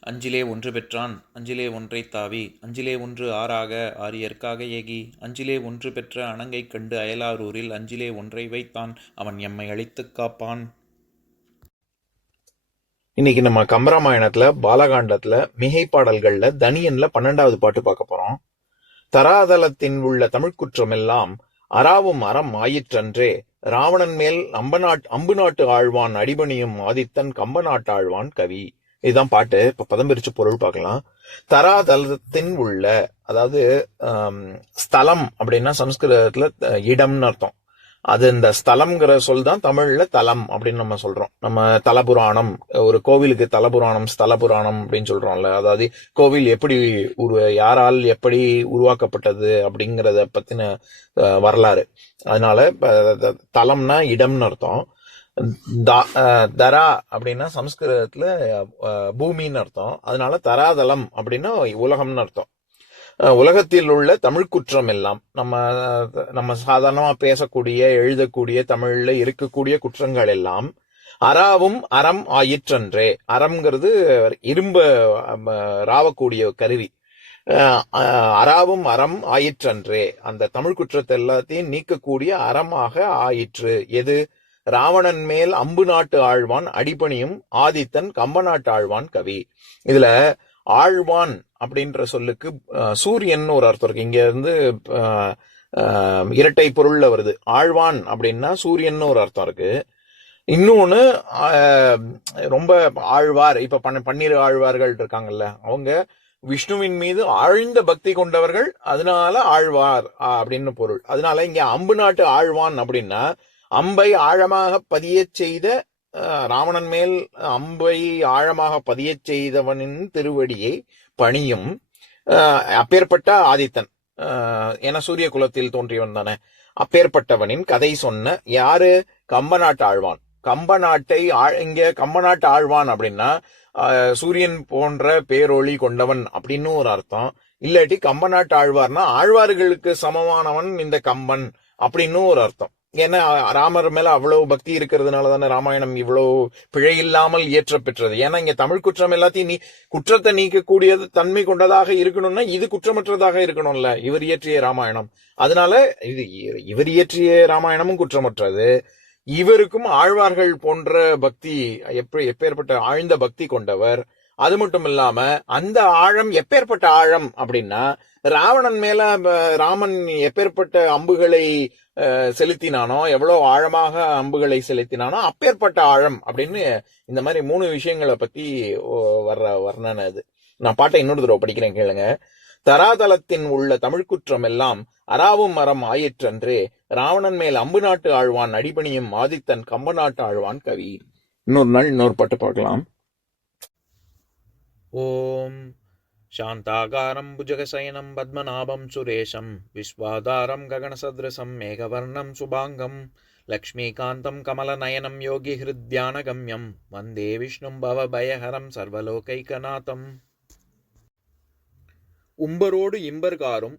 அஞ்சிலே ஒன்று பெற்றான் அஞ்சிலே ஒன்றை தாவி அஞ்சிலே ஒன்று ஆறாக ஆரியற்காக ஏகி அஞ்சிலே ஒன்று பெற்ற அணங்கை கண்டு அயலாரூரில் அஞ்சிலே ஒன்றை வைத்தான் அவன் எம்மை அழித்துக் காப்பான். இன்னைக்கு நம்ம கம்பராமாயணத்துல பாலகாண்டத்துல மிகை பாடல்கள்ல தனியன்ல பன்னெண்டாவது பாட்டு பார்க்க போறோம். தராதலத்தின் உள்ள தமிழ் குற்றமெல்லாம் அராவும் அறம் ஆயிற்றன்றே ராவணன் மேல் அம்பநாட் அம்பு நாட்டு ஆழ்வான் அடிபணியும் ஆதித்தன் கம்ப நாட்டு ஆழ்வான் கவி. இதுதான் பாட்டு. இப்ப பதம் பிரிச்சு பொருள் பார்க்கலாம். தராதலத்தின் உள்ள அதாவது ஸ்தலம் அப்படின்னா சம்ஸ்கிருதத்துல இடம்னு அர்த்தம். அது இந்த ஸ்தலம்ங்கிற சொல் தான் தமிழ்ல தலம் அப்படின்னு நம்ம சொல்றோம். நம்ம தலபுராணம் ஒரு கோவிலுக்கு தலபுராணம் ஸ்தல புராணம் அப்படின்னு சொல்றோம்ல. அதாவது கோவில் எப்படி உரு யாரால் எப்படி உருவாக்கப்பட்டது அப்படிங்கிறத பத்தின வரலாறு. அதனால தலம்னா இடம்னு அர்த்தம். தரா அப்படின்னா சம்ஸ்கிருதத்துல பூமின்னு அர்த்தம். அதனால தராதலம் அப்படின்னா உலகம்னு அர்த்தம். உலகத்தில் உள்ள தமிழ் குற்றம் எல்லாம் நம்ம நம்ம சாதாரணமா பேசக்கூடிய எழுதக்கூடிய தமிழ்ல இருக்கக்கூடிய குற்றங்கள் எல்லாம் அறாவும் அறம் ஆயிற்றன்றே. அறம்ங்கிறது இரும்ப ராவக்கூடிய கருவி. அஹ், அஹ், அறாவும் அறம் ஆயிற்றன்றே. அந்த தமிழ் குற்றத்தை எல்லாத்தையும் நீக்கக்கூடிய அறமாக ஆயிற்று. எது? ராவணன் மேல் அம்பு நாட்டு ஆழ்வான் அடிப்பணியும் ஆதித்தன் கம்ப நாட்டு ஆழ்வான் கவி. இதுல ஆழ்வான் அப்படின்ற சொல்லுக்கு சூரியன் ஒரு அர்த்தம் இருக்கு. இங்க இருந்து இரட்டை பொருள்ல வருது. ஆழ்வான் அப்படின்னா சூரியன் ஒரு அர்த்தம் இருக்கு. இன்னொன்னு ரொம்ப ஆழ்வார் இப்ப பன்ன பன்னீர் ஆழ்வார்கள் இருக்காங்கல்ல அவங்க விஷ்ணுவின் மீது ஆழ்ந்த பக்தி கொண்டவர்கள் அதனால ஆழ்வார் அப்படின்னு பொருள். அதனால இங்க அம்பு நாட்டு ஆழ்வான் அப்படின்னா அம்பை ஆழமாக பதியச் செய்த ராவணன் மேல் அம்பை ஆழமாக பதியச் செய்தவனின் திருவடியை பணியும் அப்பேற்பட்ட ஆதித்தன் என சூரிய குலத்தில் தோன்றியவன் தானே. அப்பேற்பட்டவனின் கதை சொன்ன யாரு? கம்ப நாட்டு ஆழ்வான். கம்ப நாட்டை இங்க கம்ப நாட்டு ஆழ்வான் அப்படின்னா சூரியன் போன்ற பேரொளி கொண்டவன் அப்படின்னு ஒரு அர்த்தம். இல்லாட்டி கம்ப நாட்டு ஆழ்வார்னா ஆழ்வார்களுக்கு சமமானவன் இந்த கம்பன் அப்படின்னு ஒரு அர்த்தம். ஏன்னா ராமர் மேல அவ்வளவு பக்தி இருக்கிறதுனால தானே ராமாயணம் இவ்வளவு பிழை இல்லாமல் இயற்ற பெற்றது ஏன்னா இங்க தமிழ் குற்றம் எல்லாத்தையும் நீ குற்றத்தை நீக்கக்கூடியது தன்மை கொண்டதாக இருக்கணும்னா இது குற்றமற்றதாக இருக்கணும்ல. இவர் இயற்றிய ராமாயணம். அதனால இது இ- இவர் இயற்றிய ராமாயணமும் குற்றமற்றது. இவருக்கும் ஆழ்வார்கள் போன்ற பக்தி எப்படி எப்பேற்பட்ட ஆழ்ந்த பக்தி கொண்டவர். அது மட்டும் இல்லாம அந்த ஆழம் எப்பேற்பட்ட ஆழம் அப்படின்னா ராவணன் மேல ராமன் எப்பேற்பட்ட அம்புகளை அஹ், செலுத்தினானோ எவ்வளவு ஆழமாக அம்புகளை செலுத்தினானோ அப்பேற்பட்ட ஆழம் அப்படின்னு இந்த மாதிரி மூணு விஷயங்களை பத்தி வர்ற வர்ணனை அது. நான் பாட்டை இன்னொரு தடவை படிக்கிறேன் கேளுங்க. தராதலத்தின் உள்ள தமிழ் குற்றம் எல்லாம் அராவும் மரம் ஆயிற்றன்றே ராவணன் மேல் அம்பு நாட்டு ஆழ்வான் அடிபணியும் ஆதித்தன் கம்ப நாட்டு ஆழ்வான் கவி. இன்னொரு நாள் இன்னொரு பாட்டு பார்க்கலாம். ஓம். சாந்தாகாரம் புஜகசயனம் பத்மநாபம் சுரேஷம். விஸ்வாதாரம் ககனசத்ரசம் மேகவர்ணம் சுபாங்கம். லக்ஷ்மீகாந்தம் கமலநயனம் யோகி ஹிருத்யானகம்யம் வந்தே விஷ்ணும் பவபயஹரம் சர்வலோகைகநாதம். உம்பரோடு இம்பர்காரும்